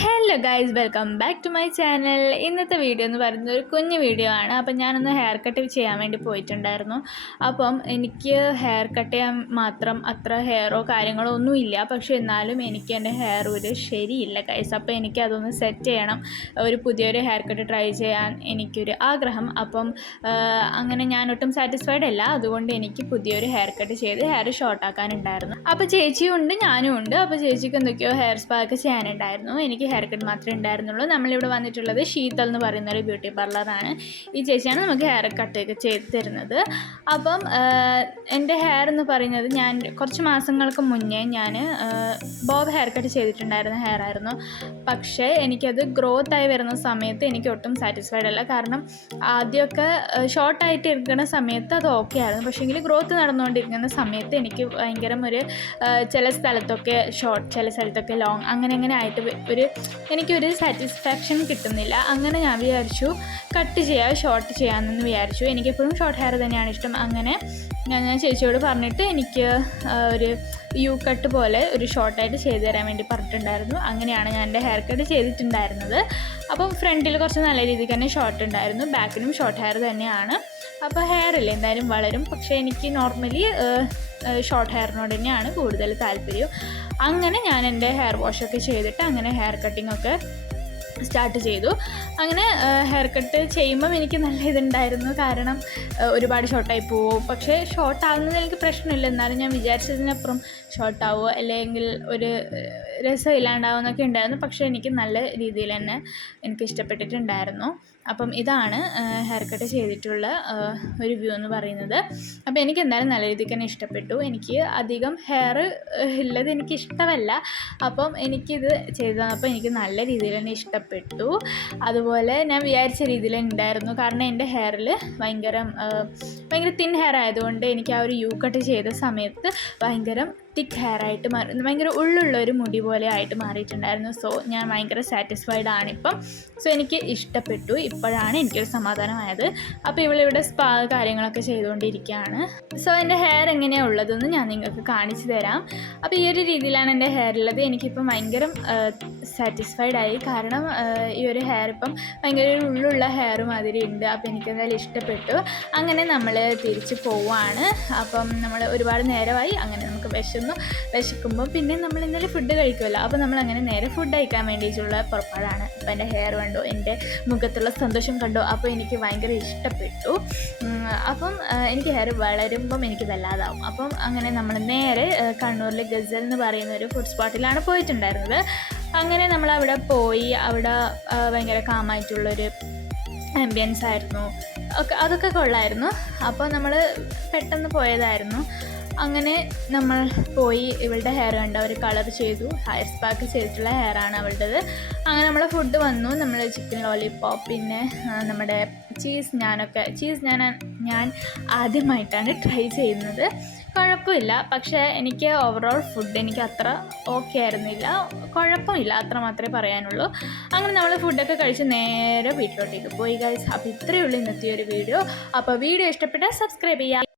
Hello guys, welcome back to my channel. ഇന്നത്തെ video എന്ന് പറയുന്നത് ഒരു കുഞ്ഞു വീഡിയോ ആണ്. അപ്പം ഞാനൊന്ന് ഹെയർ കട്ട് ചെയ്യാൻ വേണ്ടി പോയിട്ടുണ്ടായിരുന്നു. അപ്പം എനിക്ക് ഹെയർ കട്ട് ചെയ്യാൻ മാത്രം അത്ര ഹെയറോ കാര്യങ്ങളോ ഒന്നും ഇല്ല. പക്ഷേ എന്നാലും എനിക്ക് എൻ്റെ ഹെയർ ഒരു ശരിയില്ല ഗൈസ്. അപ്പോൾ എനിക്കതൊന്ന് സെറ്റ് ചെയ്യണം. ഒരു പുതിയൊരു ഹെയർ കട്ട് ട്രൈ ചെയ്യാൻ എനിക്കൊരു ആഗ്രഹം. അപ്പം അങ്ങനെ ഞാനൊട്ടും സാറ്റിസ്ഫൈഡ് അല്ല. അതുകൊണ്ട് എനിക്ക് പുതിയൊരു ഹെയർ കട്ട് ചെയ്ത് ഹെയർ ഷോർട്ടാക്കാനുണ്ടായിരുന്നു. അപ്പോൾ ചേച്ചിയും ഉണ്ട്, ഞാനും ഉണ്ട്. അപ്പോൾ ചേച്ചിക്ക് എന്തൊക്കെയോ ഹെയർ സ്പാ ഒക്കെ ചെയ്യാനുണ്ടായിരുന്നു. എനിക്ക് ഹെയർ കട്ട് മാത്രമേ ഉണ്ടായിരുന്നുള്ളൂ. നമ്മളിവിടെ വന്നിട്ടുള്ളത് ശീതൽ എന്ന് പറയുന്നൊരു ബ്യൂട്ടി പാർലറാണ്. ഈ ചേച്ചിയാണ് നമുക്ക് ഹെയർ കട്ടൊക്കെ ചെയ്ത് തരുന്നത്. അപ്പം എൻ്റെ ഹെയർ എന്ന് പറയുന്നത് ഞാൻ കുറച്ച് മാസങ്ങൾക്ക് മുന്നേ ഞാൻ ബോബ് ഹെയർ കട്ട് ചെയ്തിട്ടുണ്ടായിരുന്ന ഹെയർ ആയിരുന്നു. പക്ഷേ എനിക്കത് ഗ്രോത്തായി വരുന്ന സമയത്ത് എനിക്ക് ഒട്ടും സാറ്റിസ്ഫൈഡ് അല്ല. കാരണം ആദ്യമൊക്കെ ഷോർട്ടായിട്ട് ഇരിക്കുന്ന സമയത്ത് അത് ഓക്കെ ആയിരുന്നു. പക്ഷേങ്കിൽ ഗ്രോത്ത് നടന്നുകൊണ്ടിരിക്കുന്ന സമയത്ത് എനിക്ക് ഭയങ്കര ഒരു ചില സ്ഥലത്തൊക്കെ ഷോർട്ട്, ചില സ്ഥലത്തൊക്കെ ലോങ്, അങ്ങനെ ആയിട്ട് എനിക്കൊരു സാറ്റിസ്ഫാക്ഷൻ കിട്ടുന്നില്ല. അങ്ങനെ ഞാൻ വിചാരിച്ചു കട്ട് ചെയ്യാം, ഷോർട്ട് ചെയ്യാമെന്ന് വിചാരിച്ചു. എനിക്കെപ്പോഴും ഷോർട്ട് ഹെയർ തന്നെയാണ് ഇഷ്ടം. അങ്ങനെ ഞാൻ ചേച്ചിയോട് പറഞ്ഞിട്ട് എനിക്ക് ഒരു യു കട്ട് പോലെ ഒരു ഷോർട്ടായിട്ട് ചെയ്തു തരാൻ വേണ്ടി പറഞ്ഞിട്ടുണ്ടായിരുന്നു. അങ്ങനെയാണ് ഞാൻ എൻ്റെ ഹെയർ കട്ട് ചെയ്തിട്ടുണ്ടായിരുന്നത്. അപ്പം ഫ്രണ്ടിൽ കുറച്ച് നല്ല രീതിക്ക് തന്നെ ഷോർട്ട് ഉണ്ടായിരുന്നു, ബാക്കിലും ഷോർട്ട് ഹെയർ തന്നെയാണ്. അപ്പോൾ ഹെയർ ഇല്ല എന്തായാലും വളരും. പക്ഷേ എനിക്ക് നോർമലി ഷോർട്ട് ഹെയറിനോട് തന്നെയാണ് കൂടുതൽ താല്പര്യം. അങ്ങനെ ഞാൻ എൻ്റെ ഹെയർ വാഷൊക്കെ ചെയ്തിട്ട് അങ്ങനെ ഹെയർ കട്ടിങ്ങൊക്കെ സ്റ്റാർട്ട് ചെയ്തു. അങ്ങനെ ഹെയർ കട്ട് ചെയ്യുമ്പം എനിക്ക് നല്ല ഇതുണ്ടായിരുന്നു. കാരണം ഒരുപാട് ഷോർട്ടായി പോവും. പക്ഷേ ഷോർട്ടാകുന്നത് എനിക്ക് പ്രശ്നമില്ല. എന്നാലും ഞാൻ വിചാരിച്ചതിനപ്പുറം ഷോർട്ടാവുമോ അല്ലെങ്കിൽ ഒരു രസം ഇല്ലാണ്ടാവുമെന്നൊക്കെ ഉണ്ടായിരുന്നു. പക്ഷേ എനിക്ക് നല്ല രീതിയിൽ തന്നെ എനിക്ക് ഇഷ്ടപ്പെട്ടിട്ടുണ്ടായിരുന്നു. അപ്പം ഇതാണ് ഹെയർ കട്ട് ചെയ്തിട്ടുള്ള ഒരു വ്യൂ എന്ന് പറയുന്നത്. അപ്പോൾ എനിക്ക് എന്തായാലും നല്ല രീതിക്ക് തന്നെ ഇഷ്ടപ്പെട്ടു. എനിക്ക് അധികം ഹെയർ ഉള്ളത് എനിക്ക് ഇഷ്ടമല്ല. അപ്പം എനിക്കിത് ചെയ്ത് തന്നപ്പോൾ എനിക്ക് നല്ല രീതിയിൽ തന്നെ ഇഷ്ടപ്പെട്ടു. അതുപോലെ ഞാൻ വിചാരിച്ച രീതിയിൽ ഉണ്ടായിരുന്നു. കാരണം എൻ്റെ ഹെയറിൽ ഭയങ്കര തിൻ ഹെയർ ആയതുകൊണ്ട് എനിക്ക് ആ ഒരു യു കട്ട് ചെയ്ത സമയത്ത് ഭയങ്കര തിക്ക് ഹെയർ ആയിട്ട് മാറി, ഭയങ്കര ഉള്ളുള്ളൊരു മുടി പോലെ ആയിട്ട് മാറിയിട്ടുണ്ടായിരുന്നു. സോ ഞാൻ ഭയങ്കര സാറ്റിസ്ഫൈഡ് ആണിപ്പം. സോ എനിക്ക് ഇഷ്ടപ്പെട്ടു. ഇപ്പോഴാണ് എനിക്കൊരു സമാധാനമായത്. അപ്പോൾ ഇവളിവിടെ സ്പാ കാര്യങ്ങളൊക്കെ ചെയ്തുകൊണ്ടിരിക്കുകയാണ്. സോ എൻ്റെ ഹെയർ എങ്ങനെയാണ് ഉള്ളതെന്ന് ഞാൻ നിങ്ങൾക്ക് കാണിച്ചു തരാം. അപ്പോൾ ഈ ഒരു രീതിയിലാണ് എൻ്റെ ഹെയർ ഉള്ളത്. എനിക്കിപ്പം ഭയങ്കര സാറ്റിസ്ഫൈഡ് ആയി. കാരണം ഈ ഒരു ഹെയർ ഇപ്പം ഭയങ്കര ഉള്ളുള്ള ഹെയർ മാതിരി ഉണ്ട്. അപ്പോൾ എനിക്കെന്തായാലും ഇഷ്ടപ്പെട്ടു. അങ്ങനെ നമ്മൾ തിരിച്ച് പോവുകയാണ്. അപ്പം നമ്മൾ ഒരുപാട് നേരമായി. അങ്ങനെ നമുക്ക് വിശക്കുമ്പോൾ പിന്നെ നമ്മൾ ഇന്നലെ ഫുഡ് കഴിക്കുമല്ലോ. അപ്പോൾ നമ്മളങ്ങനെ നേരെ ഫുഡ് കഴിക്കാൻ വേണ്ടിയിട്ടുള്ള പുറപ്പാടാണ്. അപ്പോൾ എൻ്റെ ഹെയർ കണ്ടോ, എൻ്റെ മുഖത്തുള്ള സന്തോഷം കണ്ടോ. അപ്പോൾ എനിക്ക് ഭയങ്കര ഇഷ്ടപ്പെട്ടു. അപ്പം എനിക്ക് ഹെയർ വളരുമ്പം എനിക്ക് വല്ലാതാവും. അപ്പം അങ്ങനെ നമ്മൾ നേരെ കണ്ണൂരിലെ ഗസൽ എന്ന് പറയുന്ന ഒരു ഫുഡ് സ്പോട്ടിലാണ് പോയിട്ടുണ്ടായിരുന്നത്. അങ്ങനെ നമ്മളവിടെ പോയി. അവിടെ ഭയങ്കര കാമായിട്ടുള്ളൊരു ആംബിയൻസ് ആയിരുന്നു. അതൊക്കെ കൊള്ളായിരുന്നു. അപ്പോൾ നമ്മൾ പെട്ടെന്ന് പോയതായിരുന്നു. അങ്ങനെ നമ്മൾ പോയി. ഇവളുടെ ഹെയർ കണ്ട ഒരു കളർ ചെയ്തു, ഹെയർ സ്പാക്ക് ചെയ്തിട്ടുള്ള ഹെയറാണ് അവളുടേത്. അങ്ങനെ നമ്മളെ ഫുഡ് വന്നു. നമ്മൾ ചിക്കൻ ലോലിപോപ്പ്, പിന്നെ നമ്മുടെ ചീസ് ഞാൻ ആദ്യമായിട്ടാണ് ട്രൈ ചെയ്യുന്നത്. കുഴപ്പമില്ല. പക്ഷേ എനിക്ക് ഓവറോൾ ഫുഡ് എനിക്ക് അത്ര ഓക്കെ ആയിരുന്നില്ല. കുഴപ്പമില്ല, അത്ര മാത്രമേ പറയാനുള്ളൂ. അങ്ങനെ നമ്മൾ ഫുഡൊക്കെ കഴിച്ച് നേരെ വീട്ടിലോട്ടേക്ക് പോയി ഗൈസ്. അപ്പോൾ ഇത്രയേ ഉള്ളൂ ഇന്നത്തെ ഒരു വീഡിയോ. അപ്പോൾ വീഡിയോ ഇഷ്ടപ്പെട്ടാൽ സബ്സ്ക്രൈബ് ചെയ്യുക.